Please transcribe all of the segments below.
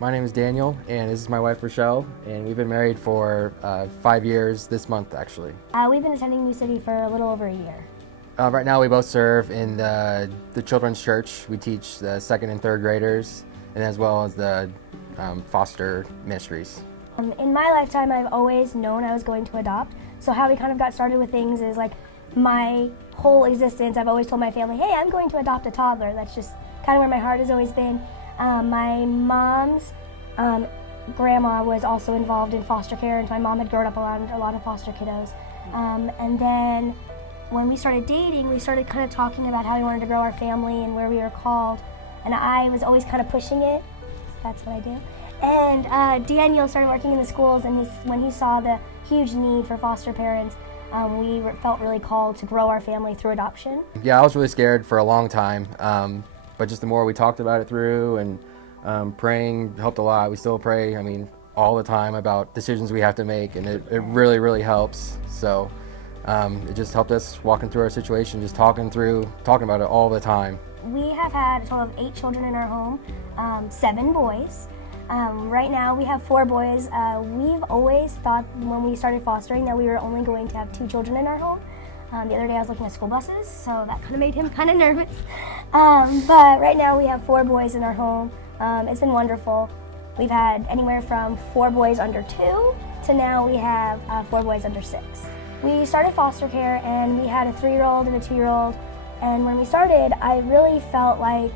My name is Daniel, and this is my wife Rochelle, and we've been married for 5 years this month, actually. We've been attending New City for a little over a year. Right now we both serve in the children's church. We teach the second and third graders, and as well as the foster ministries. In my lifetime, I've always known I was going to adopt. So how we kind of got started with things is like my whole existence, I've always told my family, hey, I'm going to adopt a toddler. That's just kind of where my heart has always been. My mom's grandma was also involved in foster care, and my mom had grown up around a lot of foster kiddos. And then when we started dating, we started kind of talking about how we wanted to grow our family and where we were called. And I was always kind of pushing it. So that's what I do. And Daniel started working in the schools, and when he saw the huge need for foster parents, we felt really called to grow our family through adoption. Yeah, I was really scared for a long time, but just the more we talked about it through, and praying helped a lot. We still pray, all the time about decisions we have to make, and it really, really helps. So it just helped us walking through our situation, just talking about it all the time. We have had a total of 8 children in our home, 7 boys. Right now we have 4 boys. We've always thought when we started fostering that we were only going to have 2 children in our home. The other day I was looking at school buses, so that kind of made him kind of nervous. But right now we have 4 boys in our home. It's been wonderful. We've had anywhere from 4 boys under 2 to now we have 4 boys under 6. We started foster care, and we had a 3-year-old and a 2-year-old. And when we started, I really felt like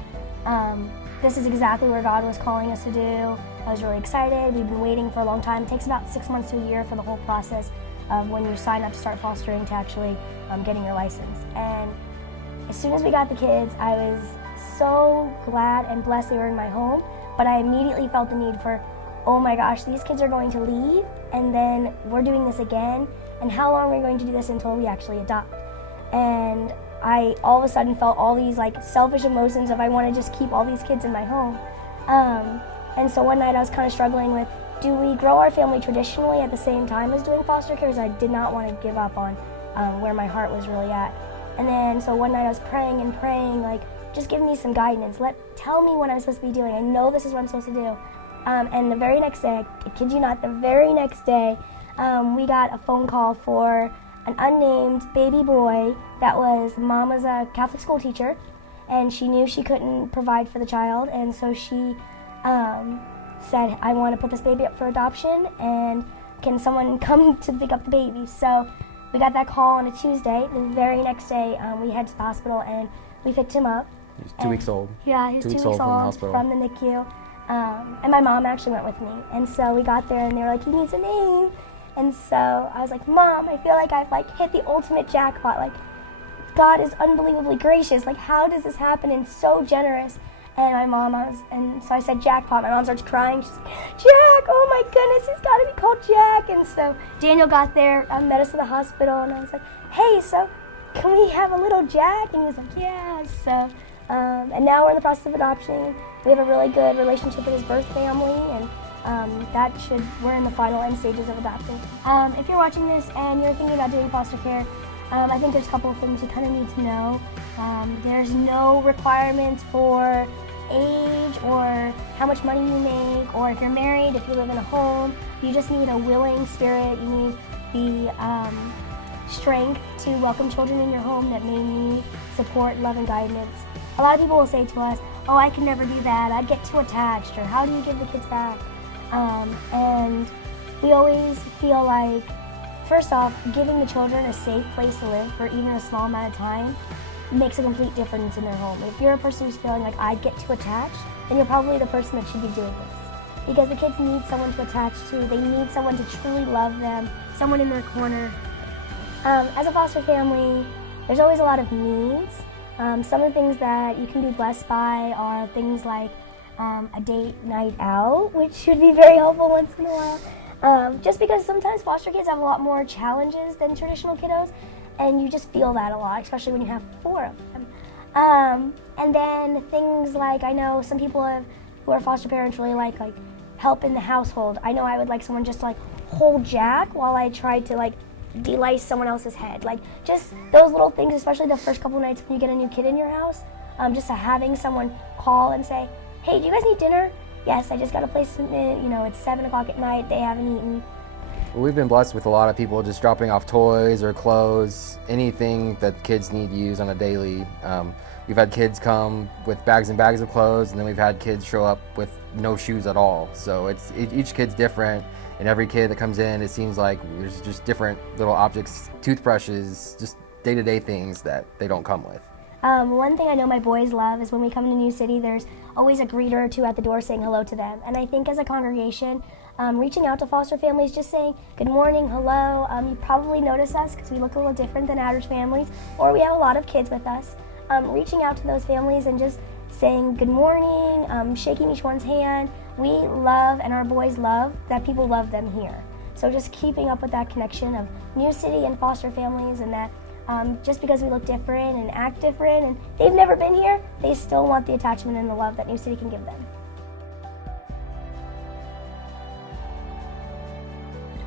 this is exactly where God was calling us to do. I was really excited. We've been waiting for a long time. It takes about 6 months to a year for the whole process of when you sign up to start fostering to actually getting your license. And as soon as we got the kids, I was so glad and blessed they were in my home, but I immediately felt the need for, oh my gosh, these kids are going to leave, and then we're doing this again, and how long are we going to do this until we actually adopt? And I all of a sudden felt all these selfish emotions of I want to just keep all these kids in my home. And so one night I was kind of struggling with, do we grow our family traditionally at the same time as doing foster care? Because I did not want to give up on where my heart was really at. And then so one night I was praying, just give me some guidance. Tell me what I'm supposed to be doing. I know this is what I'm supposed to do. And the very next day, I kid you not, the very next day, we got a phone call for an unnamed baby boy that was, mom was a Catholic school teacher, and she knew she couldn't provide for the child, and so she said, I want to put this baby up for adoption, and can someone come to pick up the baby? So we got that call on a Tuesday. The very next day, we head to the hospital, and we picked him up. He was 2 weeks old. Yeah, he was 2 weeks old from the NICU. And my mom actually went with me. And so we got there, and they were like, he needs a name. And so I was like, Mom, I feel like I've hit the ultimate jackpot. God is unbelievably gracious. How does this happen? And so generous. And so I said jackpot. My mom starts crying. She's like, Jack, oh my goodness, he's got to be called Jack. And so Daniel got there, met us at the hospital, and I was like, hey, so can we have a little Jack? And he was like, yeah. So, and now we're in the process of adoption. We have a really good relationship with his birth family, and we're in the final end stages of adopting. If you're watching this and you're thinking about doing foster care, I think there's a couple of things you kind of need to know. There's no requirements for age or how much money you make, or if you're married, if you live in a home. You just need a willing spirit. You need the strength to welcome children in your home that may need support, love, and guidance. A lot of people will say to us, oh, I can never do that. I'd get too attached, or how do you give the kids back? And we always feel like, first off, giving the children a safe place to live for even a small amount of time makes a complete difference in their home. If you're a person who's feeling like I'd get too attached, then you're probably the person that should be doing this. Because the kids need someone to attach to. They need someone to truly love them, someone in their corner. As a foster family, there's always a lot of needs. Some of the things that you can be blessed by are things like a date night out, which should be very helpful once in a while. Just because sometimes foster kids have a lot more challenges than traditional kiddos, and you just feel that a lot, especially when you have 4 of them. And then things like, I know some people who are foster parents really like help in the household. I know I would like someone just to hold Jack while I tried to delice someone else's head. Just those little things, especially the first couple nights when you get a new kid in your house, just having someone call and say, hey, do you guys need dinner? yes, I just got a placement, you know, it's 7 o'clock at night, they haven't eaten. We've been blessed with a lot of people just dropping off toys or clothes, anything that kids need to use on a daily. We've had kids come with bags and bags of clothes, and then we've had kids show up with no shoes at all. So each kid's different, and every kid that comes in, it seems like there's just different little objects, toothbrushes, just day-to-day things that they don't come with. One thing I know my boys love is when we come to New City, there's always a greeter or two at the door saying hello to them. And I think as a congregation, reaching out to foster families, just saying good morning, hello. You probably notice us because we look a little different than average families, or we have a lot of kids with us. Reaching out to those families and just saying good morning, shaking each one's hand. We love, and our boys love, that people love them here. So just keeping up with that connection of New City and foster families, and that just because we look different and act different and they've never been here, they still want the attachment and the love that New City can give them.